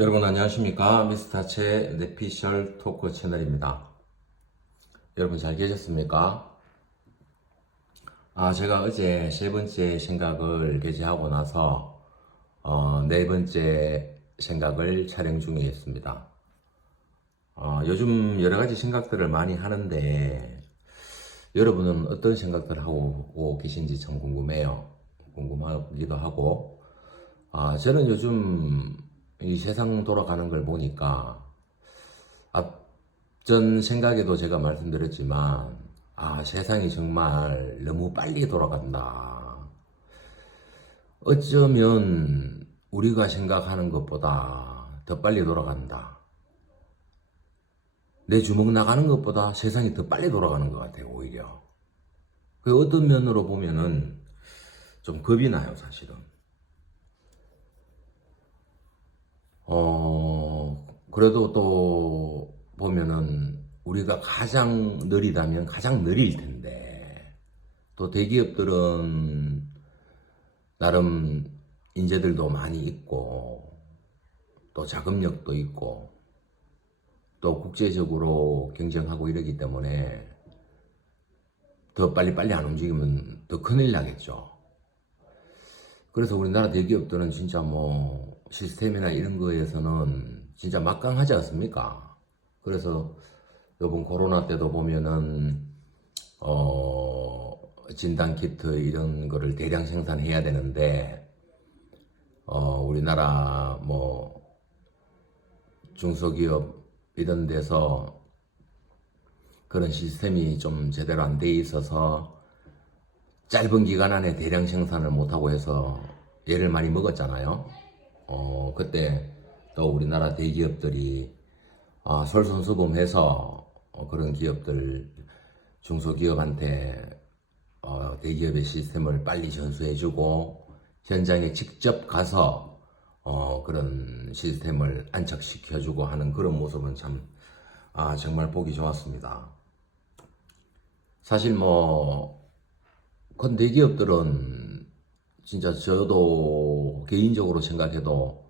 여러분 안녕하십니까? 미스터치의 내피셜 토크 채널입니다. 여러분 잘 계셨습니까? 제가 어제 세 번째 생각을 게재하고 나서 네 번째 생각을 촬영 중에 있습니다. 요즘 여러 가지 생각들을 많이 하는데 여러분은 어떤 생각들을 하고 계신지 참 궁금하기도 하고 저는 요즘 이 세상 돌아가는 걸 보니까 앞전 생각에도 제가 말씀드렸지만 세상이 정말 너무 빨리 돌아간다. 어쩌면 우리가 생각하는 것보다 더 빨리 돌아간다. 내 주먹 나가는 것보다 세상이 더 빨리 돌아가는 것 같아요, 오히려. 그 어떤 면으로 보면은 좀 겁이 나요, 사실은. 그래도 또 보면은 우리가 가장 느리다면 가장 느릴 텐데, 또 대기업들은 나름 인재들도 많이 있고, 또 자금력도 있고, 또 국제적으로 경쟁하고 이러기 때문에 더 빨리빨리 안 움직이면 더 큰일 나겠죠. 그래서 우리나라 대기업들은 진짜 뭐 시스템이나 이런 거에서는 진짜 막강하지 않습니까? 그래서 이번 코로나 때도 보면은 진단 키트 이런 거를 대량 생산해야 되는데 우리나라 뭐 중소기업 이런 데서 그런 시스템이 좀 제대로 안 돼 있어서 짧은 기간 안에 대량 생산을 못하고 해서 얘를 많이 먹었잖아요. 그때 또 우리나라 대기업들이 솔선수범해서 그런 기업들, 중소기업한테 대기업의 시스템을 빨리 전수해주고 현장에 직접 가서 그런 시스템을 안착시켜주고 하는 그런 모습은 참 정말 보기 좋았습니다. 사실 그 대기업들은 진짜 저도 개인적으로 생각해도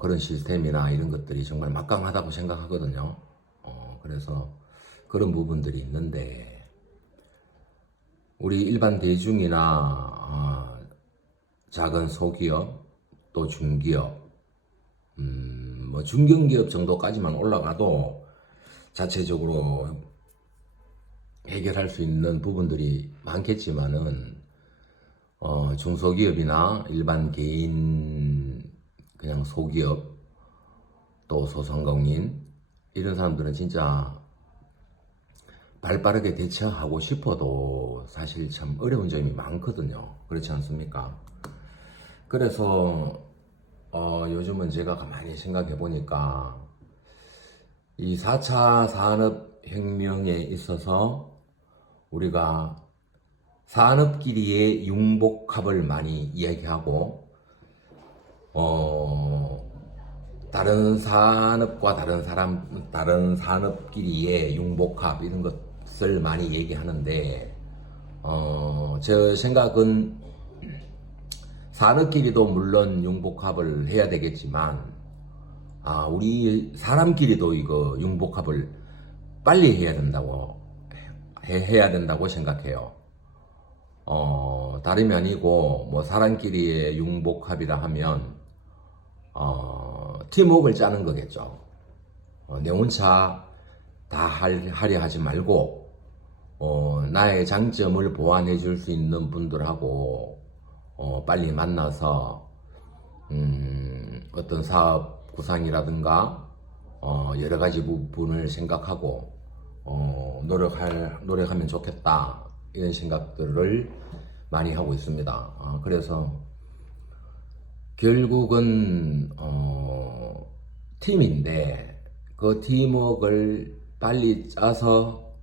그런 시스템이나 이런 것들이 정말 막강하다고 생각하거든요. 그래서 그런 부분들이 있는데 우리 일반 대중이나 작은 소기업 또 중기업 뭐 중견기업 정도까지만 올라가도 자체적으로 해결할 수 있는 부분들이 많겠지만은 중소기업이나 일반 개인 그냥 소기업 또 소상공인 이런 사람들은 진짜 발빠르게 대처하고 싶어도 사실 참 어려운 점이 많거든요. 그렇지 않습니까? 그래서 요즘은 제가 가만히 생각해 보니까 이 4차 산업혁명에 있어서 우리가 산업끼리의 융복합을 많이 이야기하고 다른 산업과 다른 산업끼리의 융복합 이런 것을 많이 얘기하는데 제 생각은 산업끼리도 물론 융복합을 해야 되겠지만 우리 사람끼리도 이거 융복합을 빨리 해야 된다고 생각해요. 다름이 아니고 뭐 사람끼리의 융복합이라 하면 팀워크를 짜는 거겠죠. 내 혼자 다 하려 하지 말고 나의 장점을 보완해 줄 수 있는 분들하고 빨리 만나서 어떤 사업 구상이라든가 여러 가지 부분을 생각하고 노력하면 좋겠다 이런 생각들을 많이 하고 있습니다. 그래서 결국은 팀인데 그 팀워크를 빨리 짜서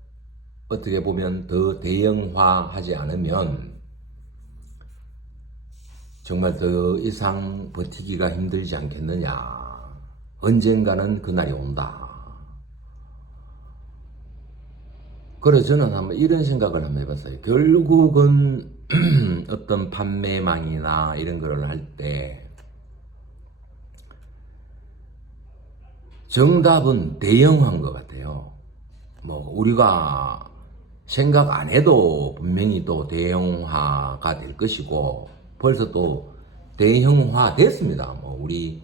어떻게 보면 더 대형화하지 않으면 정말 더 이상 버티기가 힘들지 않겠느냐. 언젠가는 그날이 온다. 그래서 저는 한번 이런 생각을 한번 해봤어요. 결국은 어떤 판매망이나 이런 거를 할 때 정답은 대형화인 것 같아요. 뭐 우리가 생각 안 해도 분명히 또 대형화가 될 것이고 벌써 또 대형화 됐습니다. 뭐 우리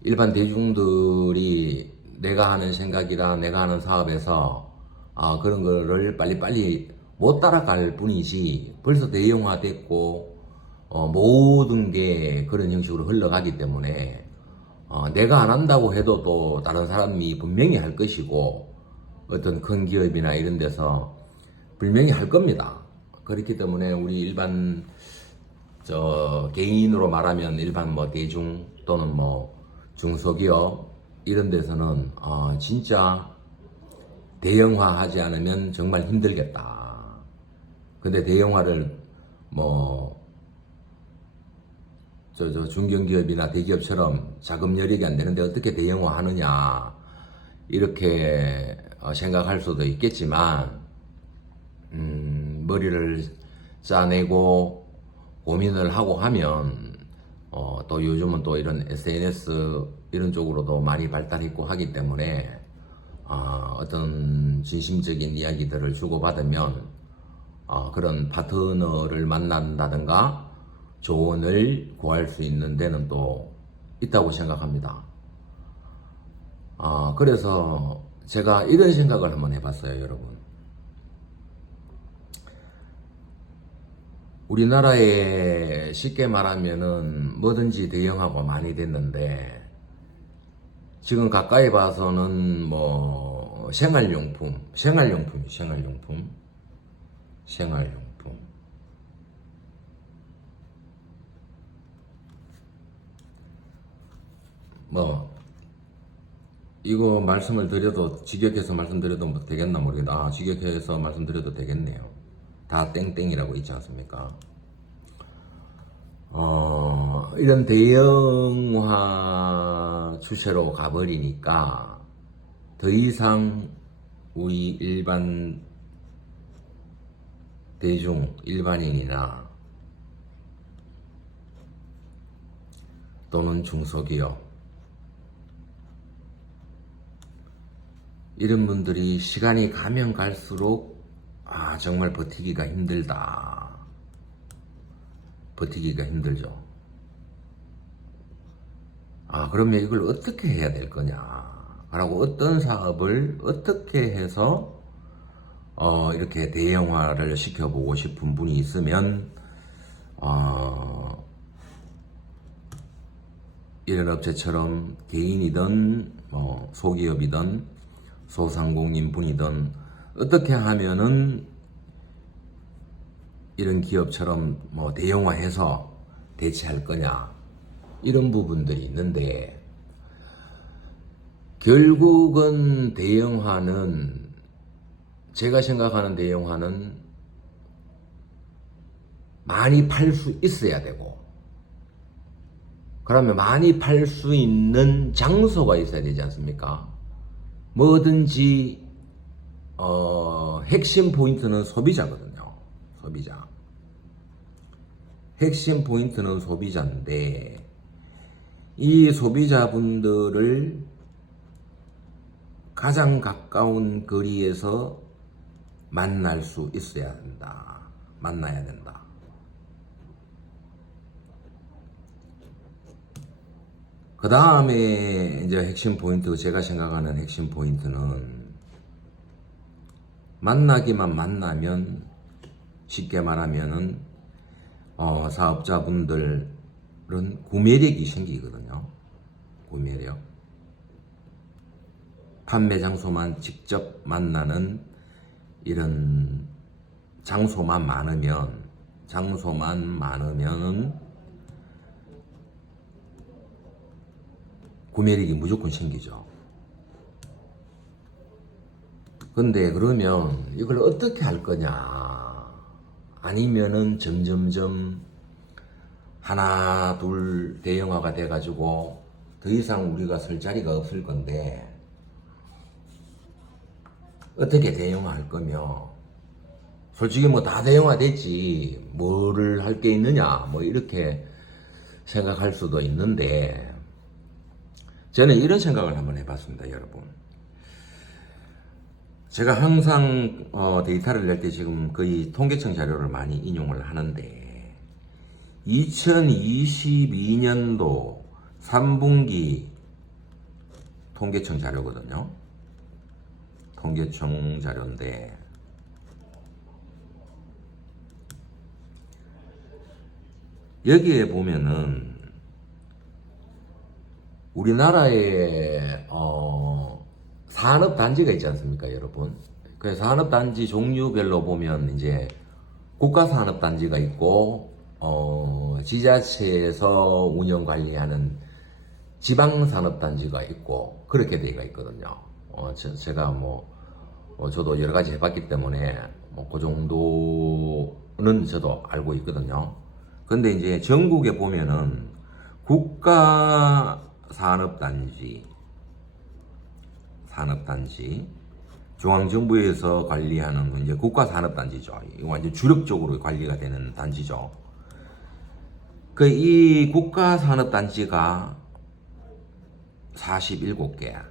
일반 대중들이 내가 하는 생각이나 내가 하는 사업에서 그런 거를 빨리빨리 못 따라갈 뿐이지 벌써 대형화 됐고 모든 게 그런 형식으로 흘러가기 때문에 내가 안 한다고 해도 또 다른 사람이 분명히 할 것이고 어떤 큰 기업이나 이런 데서 분명히 할 겁니다. 그렇기 때문에 우리 일반 개인으로 말하면 일반 뭐 대중 또는 뭐 중소기업 이런 데서는 진짜 대형화하지 않으면 정말 힘들겠다. 근데 대형화를 뭐 중견기업이나 대기업처럼 자금 여력이 안 되는데 어떻게 대형화 하느냐 이렇게 생각할 수도 있겠지만 머리를 짜내고 고민을 하고 하면 또 요즘은 또 이런 SNS 이런 쪽으로도 많이 발달했고 하기 때문에 어떤 진심적인 이야기들을 주고받으면 그런 파트너를 만난다든가 조언을 구할 수 있는 데는 또 있다고 생각합니다. 그래서 제가 이런 생각을 한번 해봤어요, 여러분. 우리나라에 쉽게 말하면은 뭐든지 대형화가 많이 됐는데 지금 가까이 봐서는 뭐 생활용품 뭐 이거 말씀을 드려도 직역해서 말씀드려도 되겠나 모르겠다. 직역해서 말씀드려도 되겠네요. 다 땡땡이라고 있지 않습니까? 이런 대형화 추세로 가버리니까 더 이상 우리 일반 대중, 일반인이나 또는 중소기업 이런 분들이 시간이 가면 갈수록 정말 버티기가 힘들다. 버티기가 힘들죠. 그러면 이걸 어떻게 해야 될 거냐 라고 어떤 사업을 어떻게 해서 이렇게 대형화를 시켜보고 싶은 분이 있으면 이런 업체처럼 개인이든 소기업이든 소상공인 분이든 어떻게 하면은 이런 기업처럼 뭐 대형화해서 대체할 거냐 이런 부분들이 있는데 결국은 대형화는 제가 생각하는 대형화는 많이 팔 수 있어야 되고 그러면 많이 팔 수 있는 장소가 있어야 되지 않습니까? 뭐든지 핵심 포인트는 소비자거든요. 소비자. 핵심 포인트는 소비자인데 이 소비자분들을 가장 가까운 거리에서 만날 수 있어야 된다. 만나야 된다. 그 다음에 이제 핵심 포인트, 제가 생각하는 핵심 포인트는 만나기만 만나면 쉽게 말하면은 사업자분들은 구매력이 생기거든요. 구매력. 판매 장소만 직접 만나는 이런 장소만 많으면은 구매력이 무조건 생기죠. 근데 그러면 이걸 어떻게 할 거냐? 아니면은 점점점 하나, 둘 대형화가 돼가지고 더 이상 우리가 설 자리가 없을 건데 어떻게 대형화 할 거며 솔직히 뭐 다 대형화 됐지 뭐를 할 게 있느냐 뭐 이렇게 생각할 수도 있는데 저는 이런 생각을 한번 해봤습니다, 여러분. 제가 항상 데이터를 낼 때 지금 거의 통계청 자료를 많이 인용을 하는데 2022년도 3분기 통계청 자료거든요. 통계청 자료인데 여기에 보면은 우리나라에 산업단지가 있지 않습니까, 여러분? 그 산업단지 종류별로 보면 이제 국가산업단지가 있고 지자체에서 운영 관리하는 지방산업단지가 있고 그렇게 되어 있거든요. 제가 저도 여러 가지 해봤기 때문에 그 정도는 저도 알고 있거든요. 근데 이제 전국에 보면은 국가산업단지, 중앙정부에서 관리하는 이제 국가산업단지죠. 이거 완전 주력적으로 관리가 되는 단지죠. 이 국가산업단지가 47개.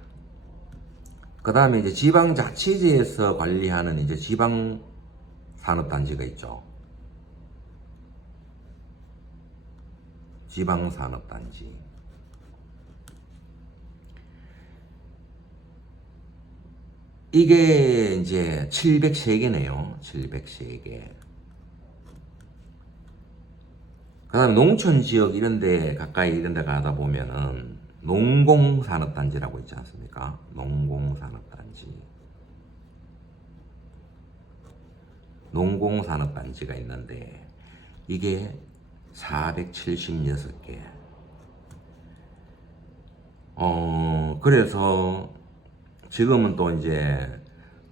그 다음에 이제 지방자치제에서 관리하는 이제 지방산업단지가 있죠. 지방산업단지. 이게 이제 703개네요. 703개. 그 다음에 농촌지역 이런데 가까이 이런데 가다 보면은 농공산업단지라고 있지 않습니까? 농공산업단지가 있는데 이게 476개. 그래서 지금은 또 이제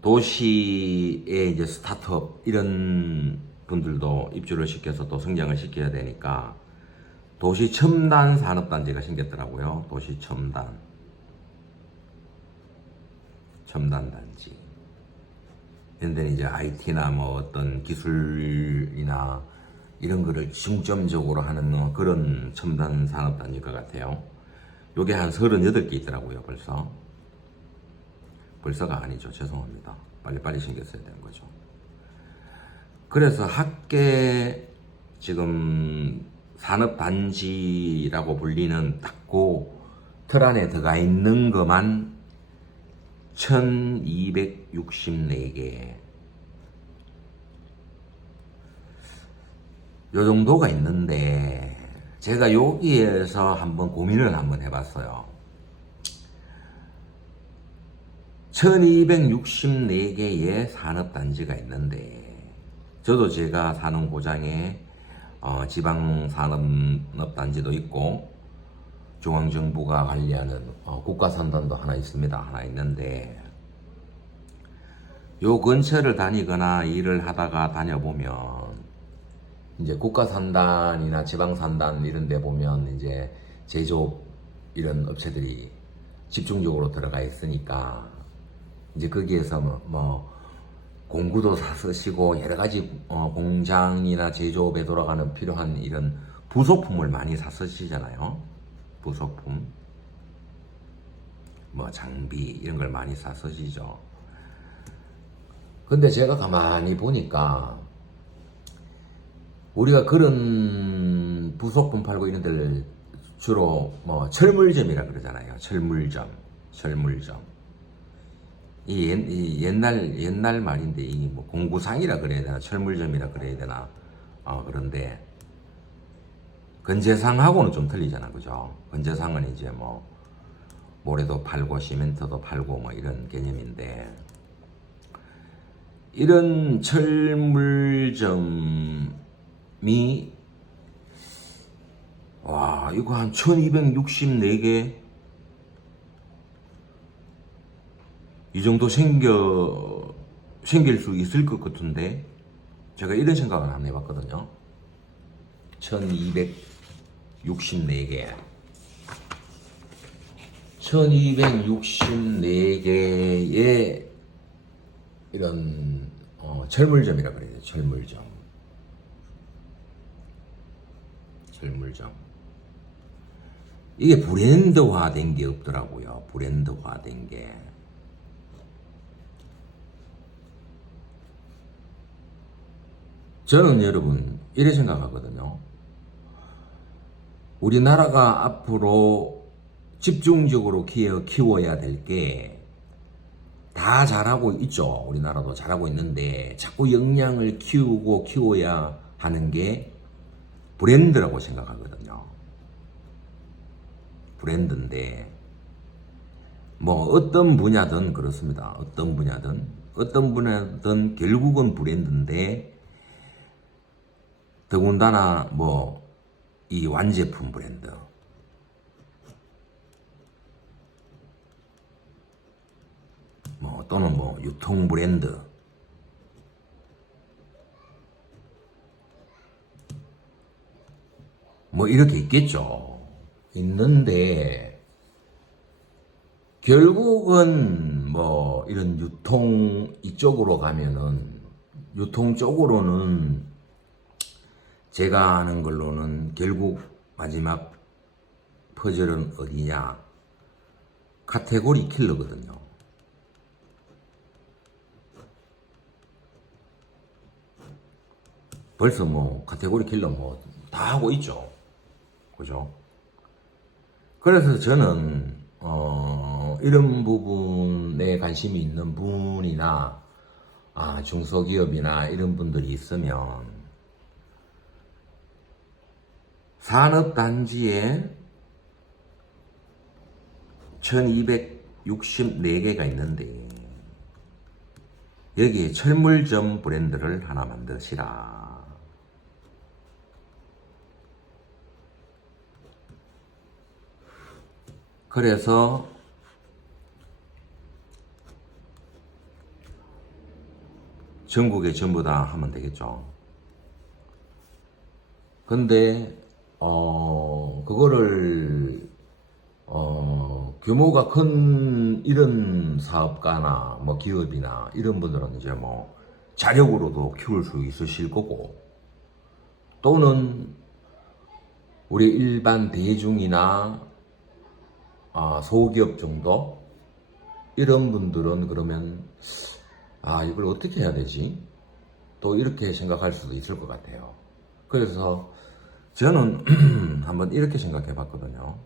도시에 이제 스타트업 이런 분들도 입주를 시켜서 또 성장을 시켜야 되니까 도시 첨단 산업단지가 생겼더라고요. 도시 첨단단지. 근데 이제 IT나 뭐 어떤 기술이나 이런 거를 중점적으로 하는 그런 첨단 산업단지일 것 같아요. 요게 한 38개 있더라고요, 벌써가 아니죠. 죄송합니다. 빨리빨리 생겼어야 되는 거죠. 그래서 학계 지금 산업단지라고 불리는 딱 그 틀 안에 들어가 있는 것만 1264개. 요 정도가 있는데 제가 여기에서 한번 고민을 한번 해봤어요. 1264개의 산업단지가 있는데 저도 제가 사는 고장에 지방산업단지도 있고 중앙정부가 관리하는 국가산단도 하나 있습니다. 하나 있는데 요 근처를 다니거나 일을 하다가 다녀보면 이제 국가산단이나 지방산단 이런 데 보면 이제 제조업 이런 업체들이 집중적으로 들어가 있으니까 이제 거기에서 뭐 공구도 쓰시고 여러 가지 공장이나 제조업에 돌아가는 필요한 이런 부속품을 많이 쓰시잖아요. 부속품, 뭐 장비 이런 걸 많이 쓰시죠. 근데 제가 가만히 보니까 우리가 그런 부속품 팔고 이런 데를 주로 뭐 철물점이라 그러잖아요. 철물점. 이 옛날 말인데 이 뭐 공구상이라 그래야 되나 철물점이라 그래야 되나 그런데 건재상하고는 좀 틀리잖아, 그죠? 건재상은 이제 뭐 모래도 팔고 시멘트도 팔고 뭐 이런 개념인데 이런 철물점이 와 이거 한 1264개 이 정도 생길 수 있을 것 같은데 제가 이런 생각을 한번 해봤거든요. 1264개의 이런 철물점이라 그래야 돼요. 철물점. 이게 브랜드화 된 게 없더라고요. 브랜드화 된 게. 저는 여러분, 이래 생각하거든요. 우리나라가 앞으로 집중적으로 키워야 될 게 다 잘하고 있죠. 우리나라도 잘하고 있는데 자꾸 역량을 키워야 하는 게 브랜드라고 생각하거든요. 브랜드인데 뭐 어떤 분야든 그렇습니다. 어떤 분야든 결국은 브랜드인데 더군다나 뭐 이 완제품 브랜드 뭐 또는 뭐 유통 브랜드 뭐 이렇게 있겠죠. 있는데 결국은 뭐 이런 유통 이쪽으로 가면은 유통 쪽으로는 제가 아는 걸로는 결국 마지막 퍼즐은 어디냐? 카테고리 킬러거든요. 벌써 뭐 카테고리 킬러 뭐 다 하고 있죠. 그죠? 그래서 저는 이런 부분에 관심이 있는 분이나 중소기업이나 이런 분들이 있으면 산업단지에 1264개가 있는데 여기에 철물점 브랜드를 하나 만드시라. 그래서 전국에 전부 다 하면 되겠죠. 근데 그거를 규모가 큰 이런 사업가나 뭐 기업이나 이런 분들은 이제 뭐 자력으로도 키울 수 있으실 거고 또는 우리 일반 대중이나 소기업 정도 이런 분들은 그러면 이걸 어떻게 해야 되지? 또 이렇게 생각할 수도 있을 것 같아요. 그래서 저는 한번 이렇게 생각해 봤거든요.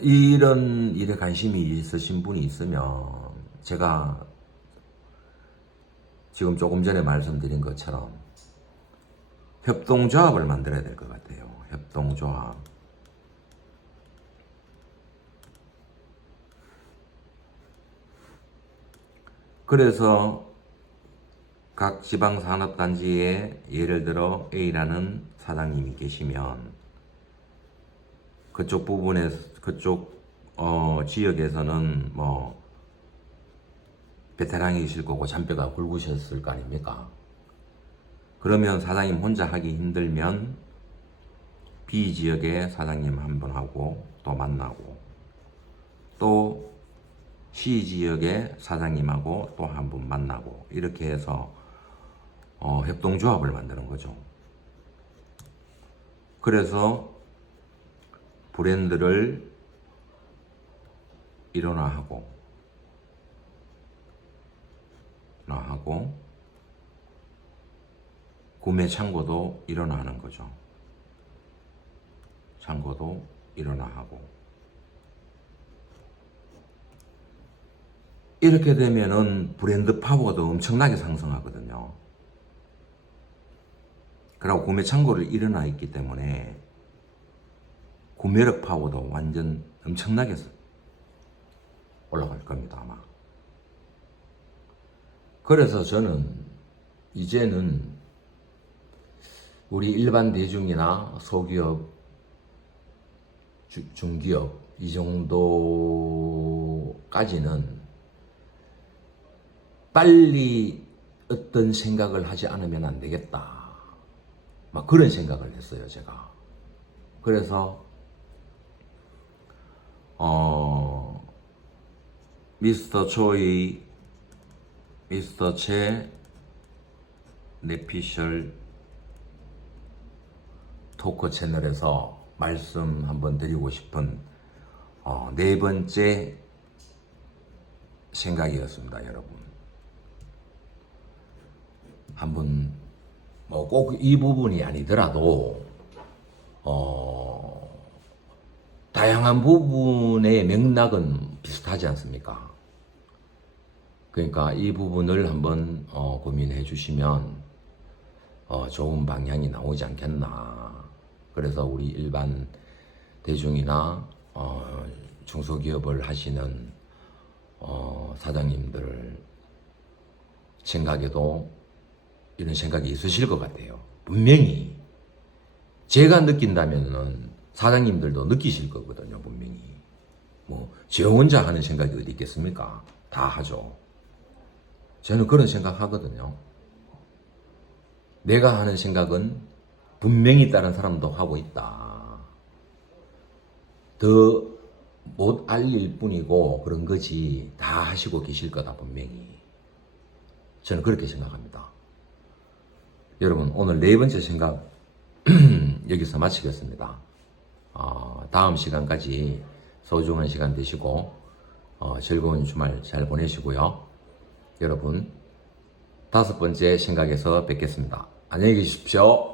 이런 일에 관심이 있으신 분이 있으면 제가 지금 조금 전에 말씀드린 것처럼 협동조합을 만들어야 될 것 같아요. 협동조합. 그래서 각 지방산업단지에 예를 들어 A라는 사장님이 계시면 그쪽 부분에 그쪽 지역에서는 뭐 베테랑이실 거고 잔뼈가 굵으셨을 거 아닙니까? 그러면 사장님 혼자 하기 힘들면 B 지역의 사장님 한 분하고 또 만나고 또 C 지역의 사장님하고 또 한 분 만나고 이렇게 해서 협동조합을 만드는 거죠. 그래서 브랜드를 일원화하고 구매 창고도 일원화하는 거죠. 창고도 일원화하고 이렇게 되면은 브랜드 파워도 엄청나게 상승하거든요. 그리고 구매 창고를 일어나 있기 때문에 구매력 파워도 완전 엄청나게 올라갈 겁니다, 아마. 그래서 저는 이제는 우리 일반 대중이나 소기업, 중기업 이 정도까지는 빨리 어떤 생각을 하지 않으면 안 되겠다. 막 그런 생각을 했어요, 제가. 그래서 미스터 조이, 미스터 체, 내피셜 토크 채널에서 말씀 한번 드리고 싶은 네 번째 생각이었습니다, 여러분. 한번 뭐 꼭 이 부분이 아니더라도 다양한 부분의 맥락은 비슷하지 않습니까? 그러니까 이 부분을 한번 고민해 주시면 좋은 방향이 나오지 않겠나. 그래서 우리 일반 대중이나 중소기업을 하시는 사장님들 생각에도 이런 생각이 있으실 것 같아요. 분명히 제가 느낀다면은 사장님들도 느끼실 거거든요, 분명히. 뭐 저 혼자 하는 생각이 어디 있겠습니까? 다 하죠. 저는 그런 생각 하거든요. 내가 하는 생각은 분명히 다른 사람도 하고 있다. 더 못 알릴 뿐이고 그런 거지 다 하시고 계실 거다, 분명히. 저는 그렇게 생각합니다. 여러분, 오늘 네 번째 생각 여기서 마치겠습니다. 다음 시간까지 소중한 시간 되시고 즐거운 주말 잘 보내시고요. 여러분, 다섯 번째 생각에서 뵙겠습니다. 안녕히 계십시오.